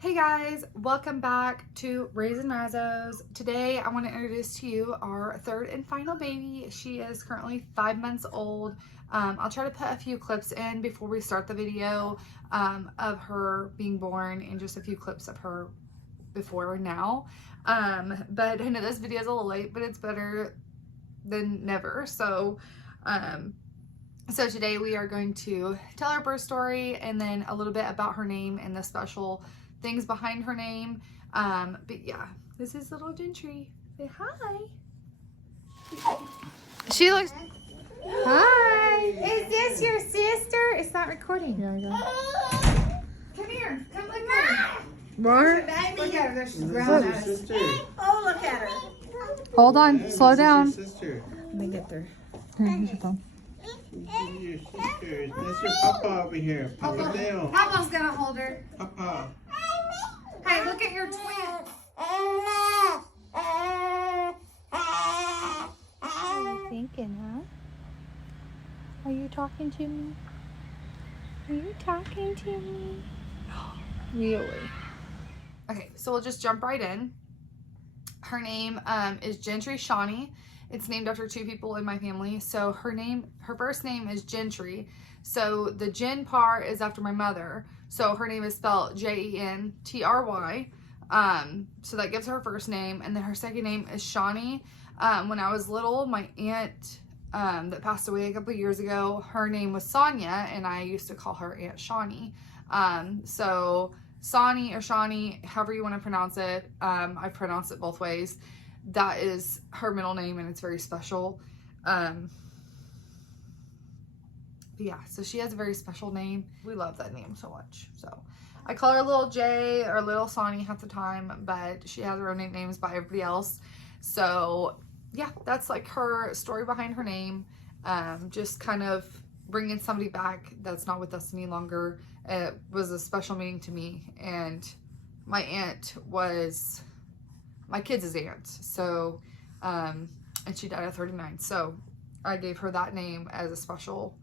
Hey guys, welcome back to Raisin Razzos. Today I want to introduce to you our third and final baby. She is currently 5 months old. I'll try to put a few clips in before we start the video of her being born and just a few clips of her before now. But I know this video is a little late, but it's better than never. So today we are going to tell her birth story and then a little bit about her name and the special things behind her name. But yeah, this is little Gentry. Say hi. She looks. Hi. Is this your sister? It's not recording. Yeah, I got Come here. Come look at her. What? Look at her. There she's Look. growling at us. Sister. Oh, look at her. Hold on. Yeah, Slow this is down. your sister. Let me get there. Here, here's your phone. This is your sister. That's your papa over here. Papa Dale. Papa's gonna hold her. Papa. Hey, look at your twin. What are you thinking, huh? Are you talking to me? Are you talking to me? Really? Okay, so we'll just jump right in. Her name is Gentry Shawnee. It's named after two people in my family. So her first name is Gentry. So the Gen part is after my mother. So her name is spelled Jentry. So that gives her first name. And then her second name is Shawnee. When I was little, my aunt that passed away a couple years ago, her name was Sonia, and I used to call her Aunt Shawnee. So Sonny or Shawnee, however you want to pronounce it. I pronounce it both ways. That is her middle name, and it's very special. Yeah, so she has a very special name. We love that name so much. So I call her Little J or Little Sonny half the time, but she has her own nicknames by everybody else. So yeah, that's like her story behind her name. Just kind of bringing somebody back that's not with us any longer. It was a special meaning to me, and my aunt was my kids' aunt. So, and she died at 39. So I gave her that name as a special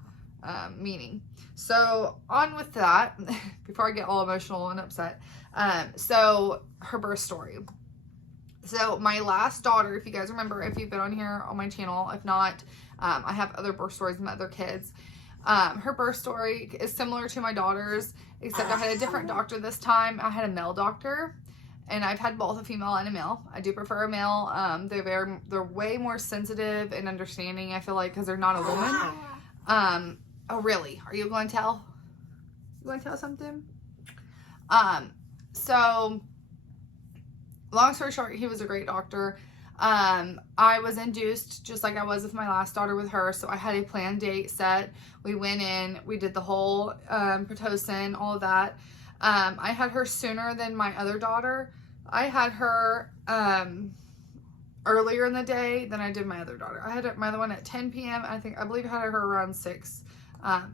meaning. So on with that, before I get all emotional and upset. So her birth story. So my last daughter, if you guys remember, if you've been on here on my channel, if not, I have other birth stories with other kids. Her birth story is similar to my daughter's, except I had a different doctor this time. I had a male doctor, and I've had both a female and a male. I do prefer a male. They're way more sensitive and understanding, I feel like, because they're not a woman. Oh really? Are you going to tell? You want to tell something? So long story short, he was a great doctor. I was induced just like I was with my last daughter with her. So I had a planned date set. We went in, we did the whole Pitocin, all of that. I had her sooner than my other daughter. I had her earlier in the day than I did my other daughter. I had my other one at 10 p.m. I believe I had her around 6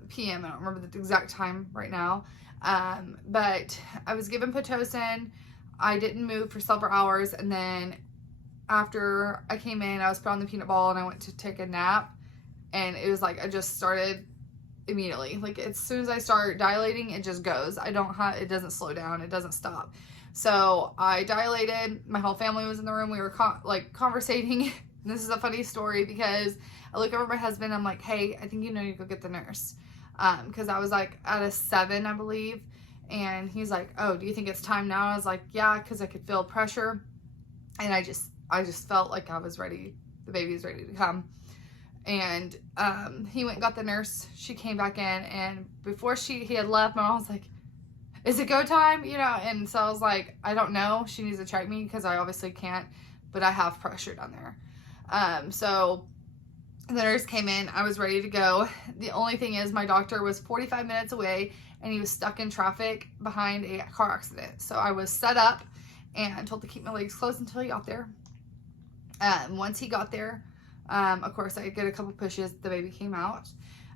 p.m. I don't remember the exact time right now. But I was given Pitocin. I didn't move for several hours, and then after I came in, I was put on the peanut ball and I went to take a nap, and it was like I just started immediately. Like as soon as I start dilating, it just goes. It doesn't slow down, it doesn't stop. So I dilated. My whole family was in the room. We were conversating. This is a funny story because I look over at my husband, I'm like, hey, I think you need to go get the nurse, because I was like at a 7, I believe. And he's like, oh, do you think it's time now? I was like, yeah, because I could feel pressure. And I just felt like I was ready. The baby was ready to come. And he went and got the nurse. She came back in. And before he had left, my mom was like, is it go time? You know? And so I was like, I don't know. She needs to check me because I obviously can't. But I have pressure down there. So the nurse came in. I was ready to go. The only thing is my doctor was 45 minutes away, and he was stuck in traffic behind a car accident. So I was set up and told to keep my legs closed until he got there. Once he got there, of course, I did a couple pushes. The baby came out.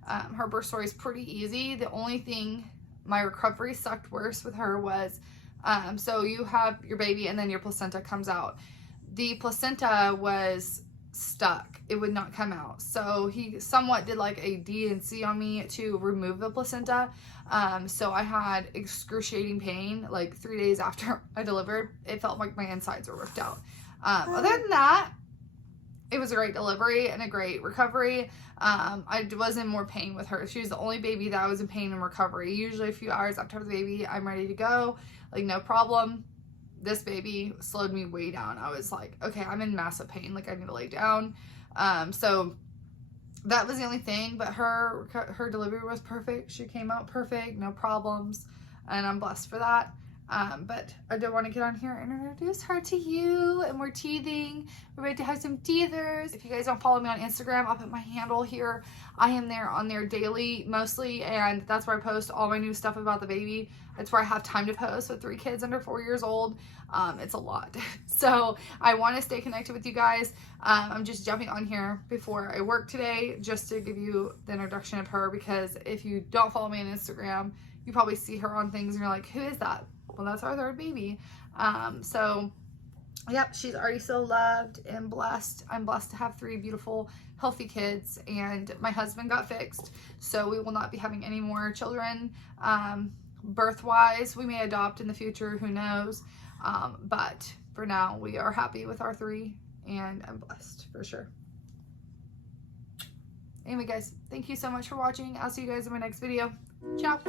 Her birth story is pretty easy. The only thing, my recovery sucked worse with her was, so you have your baby and then your placenta comes out. The placenta was stuck. It would not come out. So he somewhat did like a D&C on me to remove the placenta. So I had excruciating pain like 3 days after I delivered. It felt like my insides were ripped out. Other than that, it was a great delivery and a great recovery. I was in more pain with her. She was the only baby that I was in pain and recovery. Usually a few hours after the baby, I'm ready to go. Like, no problem. This baby slowed me way down. I was like, okay, I'm in massive pain. Like, I need to lay down. So that was the only thing. But her delivery was perfect. She came out perfect. No problems. And I'm blessed for that. But I did want to get on here and introduce her to you, and we're teething. We're ready to have some teethers. If you guys don't follow me on Instagram, I'll put my handle here. I am there on there daily mostly, and that's where I post all my new stuff about the baby. It's where I have time to post with 3 kids under 4 years old. It's a lot. So I want to stay connected with you guys. I'm just jumping on here before I work today just to give you the introduction of her, because if you don't follow me on Instagram, you probably see her on things and you're like, who is that? Well, that's our 3rd baby. So yep, she's already so loved and blessed. I'm blessed to have 3 beautiful, healthy kids, and my husband got fixed, so we will not be having any more children. Birth-wise, we may adopt in the future, who knows? But for now, we are happy with our 3, and I'm blessed for sure. Anyway, guys, thank you so much for watching. I'll see you guys in my next video. Ciao.